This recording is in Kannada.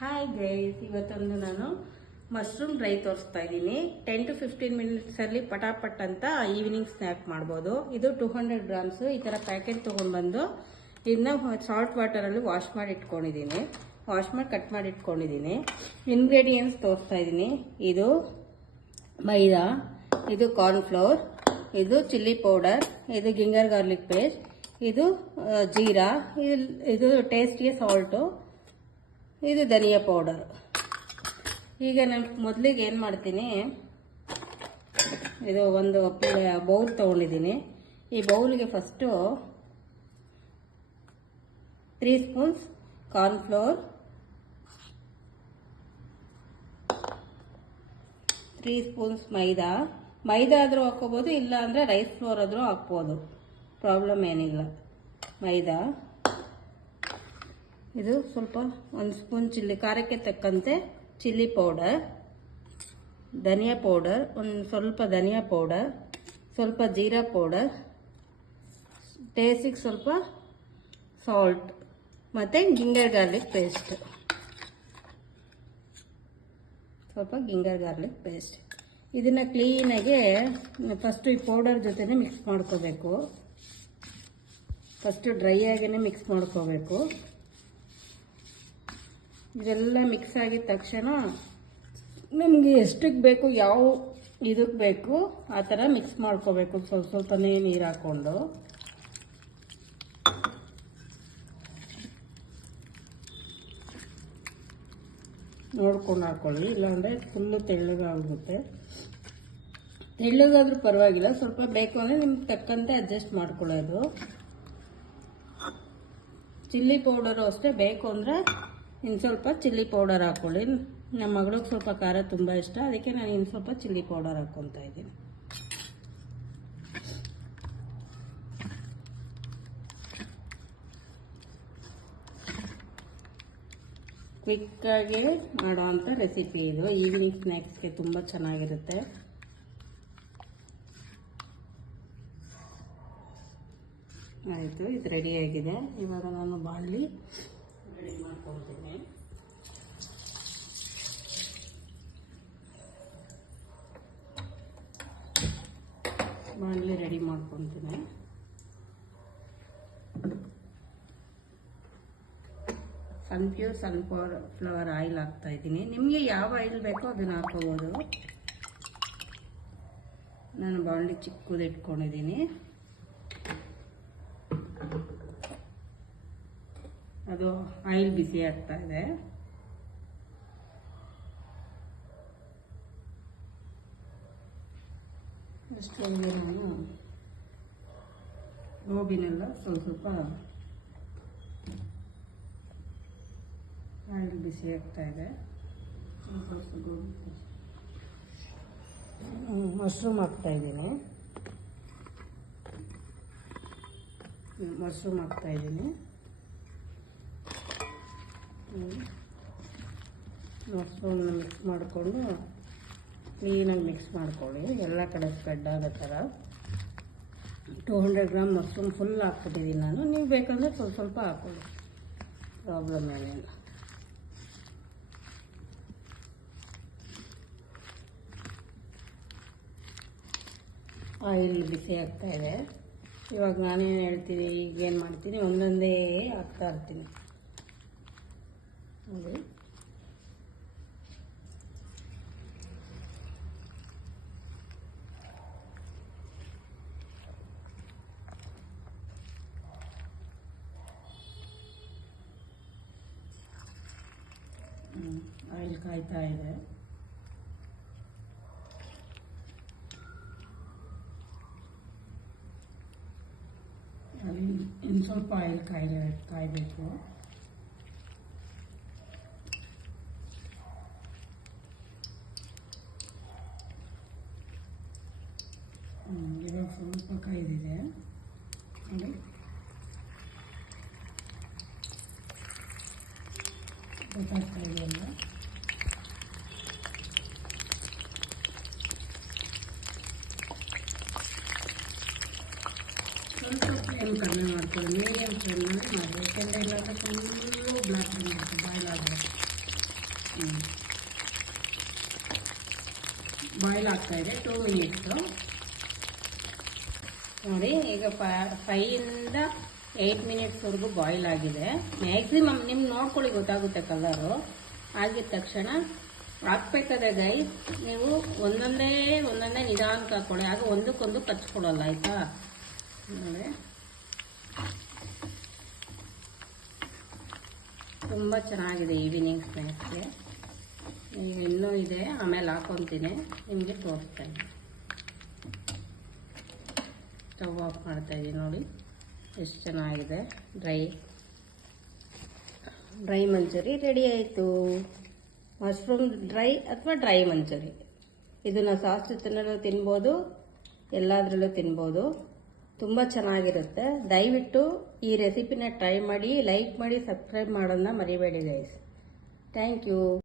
ಹಾಯ್ ಗೈಸ್, ಇವತ್ತೊಂದು ನಾನು ಮಶ್ರೂಮ್ ಡ್ರೈ ತೋರಿಸ್ತಾ ಇದ್ದೀನಿ. 10 to 15 ಮಿನಿಟ್ಸಲ್ಲಿ ಪಟಾಪಟ್ ಅಂತ ಈವ್ನಿಂಗ್ ಸ್ನ್ಯಾಕ್ ಮಾಡ್ಬೋದು. ಇದು 200 ಗ್ರಾಮ್ಸು. ಈ ಥರ ಪ್ಯಾಕೆಟ್ ತೊಗೊಂಡ್ಬಂದು ಇದನ್ನ ಸಾಲ್ಟ್ ವಾಟರಲ್ಲಿ ವಾಶ್ ಮಾಡಿ ಇಟ್ಕೊಂಡಿದ್ದೀನಿ. ವಾಶ್ ಮಾಡಿ ಕಟ್ ಮಾಡಿ ಇಟ್ಕೊಂಡಿದ್ದೀನಿ. ಇಂಗ್ರೀಡಿಯೆಂಟ್ಸ್ ತೋರಿಸ್ತಾ ಇದ್ದೀನಿ. ಇದು ಮೈದಾ, ಇದು ಕಾರ್ನ್ಫ್ಲೋರ್, ಇದು ಚಿಲ್ಲಿ ಪೌಡರ್, ಇದು ಗಿಂಗರ್ ಗಾರ್ಲಿಕ್ ಪೇಸ್ಟ್, ಇದು ಜೀರಾ, ಇದು ಟೇಸ್ಟ್ಗೆ ಸಾಲ್ಟು, ಇದು ಧನಿಯಾ ಪೌಡರ್. ಈಗ ನಾನು ಮೊದಲಿಗೆ ಏನು ಮಾಡ್ತೀನಿ, ಇದು ಒಂದು ಬೌಲ್ ತೊಗೊಂಡಿದ್ದೀನಿ. ಈ ಬೌಲ್ಗೆ ಫಸ್ಟು 3 ಸ್ಪೂನ್ಸ್ ಕಾರ್ನ್ಫ್ಲೋರ್, 3 ಸ್ಪೂನ್ಸ್ ಮೈದಾ ಆದರೂ ಹಾಕೋಬೋದು, ಇಲ್ಲ ಅಂದರೆ ರೈಸ್ ಫ್ಲೋರ್ ಆದರೂ ಹಾಕ್ಬೋದು, ಪ್ರಾಬ್ಲಮ್ ಏನಿಲ್ಲ. ಮೈದಾ, ಇದು ಸ್ವಲ್ಪ 1 ಸ್ಪೂನ್ ಖಾರಕ್ಕೆ ತಕ್ಕಂತೆ ಚಿಲ್ಲಿ ಪೌಡರ್, ಧನಿಯಾ ಪೌಡರ್, ಸ್ವಲ್ಪ ಧನಿಯಾ ಪೌಡರ್, ಸ್ವಲ್ಪ ಜೀರಾ ಪೌಡರ್, ಟೇಸ್ಟಿಗೆ ಸ್ವಲ್ಪ ಸಾಲ್ಟ್, ಮತ್ತು ಗಿಂಗರ್ ಗಾರ್ಲಿಕ್ ಪೇಸ್ಟ್, ಸ್ವಲ್ಪ ಗಿಂಗರ್ ಗಾರ್ಲಿಕ್ ಪೇಸ್ಟ್. ಇದನ್ನು ಕ್ಲೀನಾಗಿ ಫಸ್ಟು ಈ ಪೌಡರ್ ಜೊತೆನೇ ಮಿಕ್ಸ್ ಮಾಡ್ಕೋಬೇಕು. ಫಸ್ಟು ಡ್ರೈ ಆಗೇ ಮಿಕ್ಸ್ ಮಾಡ್ಕೋಬೇಕು. ಇದೆಲ್ಲ ಮಿಕ್ಸ್ ಆಗಿದ ತಕ್ಷಣ ನಮಗೆ ಎಷ್ಟಕ್ಕೆ ಬೇಕು, ಯಾವ ಇದಕ್ಕೆ ಬೇಕು ಆ ಥರ ಮಿಕ್ಸ್ ಮಾಡ್ಕೋಬೇಕು. ಸ್ವಲ್ಪನೇ ನೀರು ಹಾಕ್ಕೊಂಡು ನೋಡ್ಕೊಂಡು ಹಾಕ್ಕೊಳ್ಳಿ, ಇಲ್ಲಾಂದರೆ ಫುಲ್ಲು ತೆಳ್ಳಗಾಗುತ್ತೆ. ತೆಳ್ಳಗಾದ್ರೂ ಪರವಾಗಿಲ್ಲ, ಸ್ವಲ್ಪ ಬೇಕು ಅಂದರೆ ನಿಮ್ಗೆ ತಕ್ಕಂತೆ ಅಡ್ಜಸ್ಟ್ ಮಾಡ್ಕೊಳ್ಳೋದು. ಚಿಲ್ಲಿ ಪೌಡರು ಅಷ್ಟೇ, ಬೇಕು ಅಂದರೆ ಇನ್ನು ಸ್ವಲ್ಪ ಚಿಲ್ಲಿ ಪೌಡರ್ ಹಾಕ್ಕೊಳ್ಳಿ. ನಮ್ಮ ಮಗಳಿಗೆ ಸ್ವಲ್ಪ ಖಾರ ತುಂಬ ಇಷ್ಟ, ಅದಕ್ಕೆ ನಾನು ಇನ್ನು ಸ್ವಲ್ಪ ಚಿಲ್ಲಿ ಪೌಡರ್ ಹಾಕ್ಕೊತಾ ಇದ್ದೀನಿ. ಕ್ವಿಕ್ಕಾಗಿ ಮಾಡೋವಂಥ ರೆಸಿಪಿ ಇದು. ಈವ್ನಿಂಗ್ ಸ್ನ್ಯಾಕ್ಸ್ಗೆ ತುಂಬ ಚೆನ್ನಾಗಿರುತ್ತೆ. ಆಯಿತು, ಇದು ರೆಡಿಯಾಗಿದೆ. ಇವಾಗ ನಾನು ಬಾಣಲಿ ರೆಡಿ ಮಾಡ್ಕೊಳ್ತೀನಿ. ಬಾಣಲಿ ರೆಡಿ ಮಾಡ್ಕೊತೀನಿ. ಸನ್ಫ್ಲವರ್ ಆಯಿಲ್ ಹಾಕ್ತಾ ಇದ್ದೀನಿ. ನಿಮಗೆ ಯಾವ ಆಯಿಲ್ ಬೇಕೋ ಅದನ್ನು ಹಾಕೋಬೋದು. ನಾನು ಬಾಣಲಿ ಚಿಕ್ಕದು ಇಟ್ಕೊಂಡಿದ್ದೀನಿ. ಅದು ಆಯಿಲ್ ಬಿಸಿ ಆಗ್ತಾ ಇದೆ. ಅಷ್ಟೊಂದು ನಾನು ಗೋಬಿನೆಲ್ಲ ಸ್ವಲ್ಪ ಆಯಿಲ್ ಬಿಸಿ ಆಗ್ತಾ ಇದೆ. ಮಶ್ರೂಮ್ ಹಾಕ್ತಾ ಇದ್ದೀನಿ. ಮಶ್ರೂಮ್ನ ಮಿಕ್ಸ್ ಮಾಡಿಕೊಂಡು ಕ್ಲೀನಾಗಿ ಮಿಕ್ಸ್ ಮಾಡ್ಕೊಳ್ಳಿ, ಎಲ್ಲ ಕಡೆ ಸ್ಪ್ರೆಡ್ ಆಗೋ ಥರ. 200 ಗ್ರಾಮ್ ಮಶ್ರೂಮ್ ಫುಲ್ ಹಾಕ್ಬಿಟ್ಟಿದ್ದೀನಿ ನಾನು. ನೀವು ಬೇಕಂದರೆ ಸ್ವಲ್ಪ ಹಾಕ್ಕೊಳ್ಳಿ, ಪ್ರಾಬ್ಲಮ್ ಏನಿಲ್ಲ. ಆಯಿಲ್ ಬಿಸಿ ಆಗ್ತಾ ಇದೆ. ಇವಾಗ ನಾನೇನು ಹೇಳ್ತೀನಿ, ಈಗೇನು ಮಾಡ್ತೀನಿ, ಒಂದೊಂದೇ ಹಾಕ್ತಾ ಇರ್ತೀನಿ. ನೋಡಿ, ಆಯಿಲ್ ಕಾಯ್ತಾ ಇದೆ. ಇನ್ನು ಸ್ವಲ್ಪ ಆಯಿಲ್ ಕಾಯಬೇಕು. ಇವಾಗ ಸ್ವಲ್ಪ ಕಾಯ್ದಿದೆ ನೋಡಿ. ಗೊತ್ತಾಗ್ತಾ ಇದೆಯಲ್ಲ. ಸ್ವಲ್ಪ ಫ್ಲೇಮ್ ಕಡಿಮೆ ಮಾಡ್ಕೊಳ್ಳಿ, ಮೀಡಿಯಮ್ ಫ್ಲೇಮ್ನಲ್ಲಿ ಮಾಡಿ. ಯಾಕೆಂದರೆ ಇಲ್ಲಾಂದರೆ ಫುಲ್ಲು ಬ್ಲ್ಯಾಕ್ ಆಗುತ್ತೆ ಬಾಯ್ಲ್ ಆದರೆ. ಬಾಯ್ಲ್ ಆಗ್ತಾಯಿದೆ 2 ಮಿನಿಟ್ಸು. ನೋಡಿ ಈಗ 5 ಇಂದ 8 ಮಿನಿಟ್ಸ್ವರೆಗೂ ಬಾಯ್ಲ್ ಆಗಿದೆ. ಮ್ಯಾಕ್ಸಿಮಮ್ ನಿಮ್ಗೆ ನೋಡ್ಕೊಳ್ಳಿ ಗೊತ್ತಾಗುತ್ತೆ ಕಲರು. ಆಗಿದ ತಕ್ಷಣ ಹಾಕ್ಬೇಕಾದ್ರೆ ಗೈಸ್ ನೀವು ಒಂದೊಂದೇ ನಿಧಾನಕ್ಕೆ ಹಾಕ್ಕೊಳ್ಳಿ, ಆಗ ಒಂದಕ್ಕೊಂದು ಕಚ್ಕೊಡಲ್ಲ, ಆಯಿತಾ. ನೋಡಿ ತುಂಬ ಚೆನ್ನಾಗಿದೆ ಈವ್ನಿಂಗ್ ಸ್ನ್ಯಾಕ್ಸ್ಗೆ. ನೀವು ಇನ್ನೂ ಇದೆ, ಆಮೇಲೆ ಹಾಕೊತೀನಿ, ನಿಮಗೆ ತೋರಿಸ್ತೇನೆ. ಸ್ಟವ್ ಆಫ್ ಮಾಡ್ತಾಯಿದ್ದೀನಿ ನೋಡಿ ಎಷ್ಟು ಚೆನ್ನಾಗಿದೆ. ಡ್ರೈ ಮಂಚೂರಿ ರೆಡಿ ಆಯಿತು. ಮಶ್ರೂಮ್ ಡ್ರೈ ಅಥವಾ ಡ್ರೈ ಮಂಚೂರಿ, ಇದನ್ನು ಸಾಸ್ ಜೊತೆನಲ್ಲೂ ತಿನ್ಬೋದು, ಎಲ್ಲದರಲ್ಲೂ ತಿನ್ಬೋದು. ತುಂಬ ಚೆನ್ನಾಗಿರುತ್ತೆ. ದಯವಿಟ್ಟು ಈ ರೆಸಿಪಿನ ಟ್ರೈ ಮಾಡಿ, ಲೈಕ್ ಮಾಡಿ, ಸಬ್ಸ್ಕ್ರೈಬ್ ಮಾಡೋದನ್ನ ಮರಿಬೇಡಿ ಗೈಸ್. Thank you.